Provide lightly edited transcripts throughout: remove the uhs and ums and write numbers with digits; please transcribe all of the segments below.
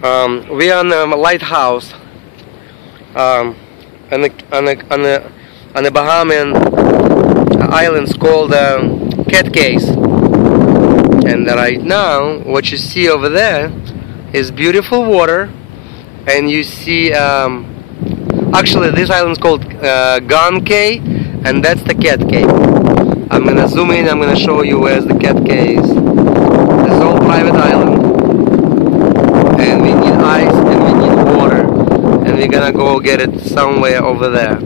We are on a lighthouse on the Bahamian islands called Gun Cay. And right now, what you see over there is beautiful water, and you see actually this island is called Gun Cay, and that's the Gun Cay. I'm gonna zoom in. I'm gonna show you where's the Gun Cay is. This is all private island, and we need ice and we need water, and we're gonna go get it somewhere over there,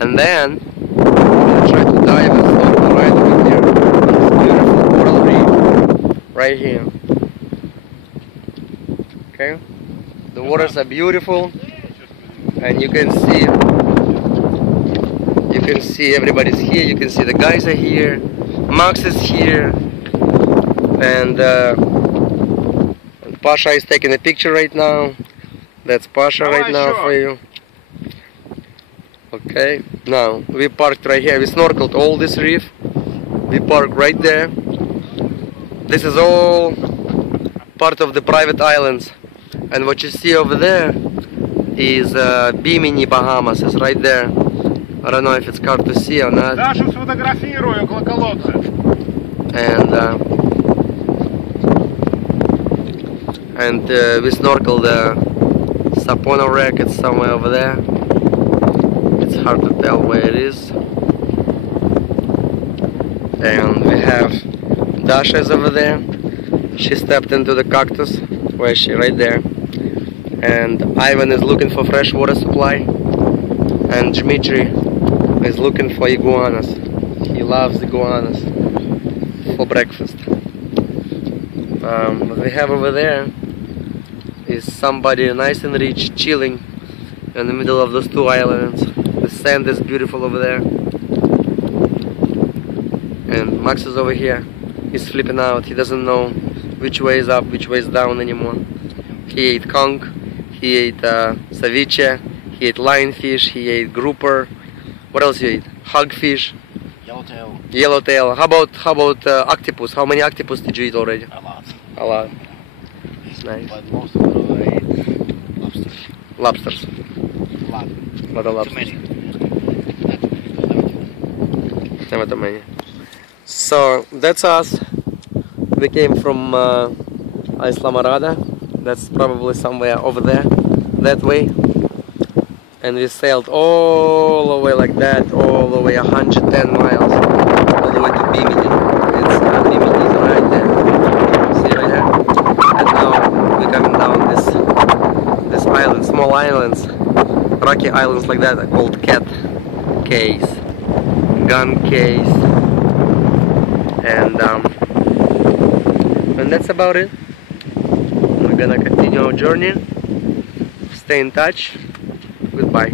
and then we're gonna try to dive and snorkel right over here on this beautiful coral reef right here. Okay, the waters are beautiful, and you can see everybody's here. You can see the guys are here. Max is here, and Pasha is taking a picture right now. That's Pasha right now for you. Okay, now we parked right here. We snorkeled all this reef. We parked right there. This is all part of the private islands, and what you see over there is Bimini, Bahamas. It's right there. I don't know if it's hard to see or not. And we snorkeled the Sapona wreck. It's somewhere over there. It's hard to tell where it is. And we have Dasha is over there. She stepped into the cactus. Where is she? Right there. And Ivan is looking for fresh water supply. And Dmitry is looking for iguanas. He loves iguanas for breakfast. What we have over there is somebody nice and rich chilling in the middle of those two islands. The sand is beautiful over there. And Max is over here. He's flipping out. He doesn't know which way is up, which way is down anymore. He ate conch, he ate ceviche, he ate lionfish, he ate grouper. What else you ate? Hogfish. Yellowtail. Yellowtail. How about octopus? How many octopus did you eat already? A lot. A lot. Nice. But most of it I ate lobsters. Lobsters. A lot. A lot of lobsters. Too many. So that's us. We came from Isla Morada. That's probably somewhere over there, that way. And we sailed all the way like that, all the way 110 miles, all the way to Bimini. It's Bimini is right there. See right there? And now we're coming down this island, small islands, rocky islands like that, are called Gun Cay. Gun Cay. And that's about it. We're gonna continue our journey. Stay in touch. Goodbye.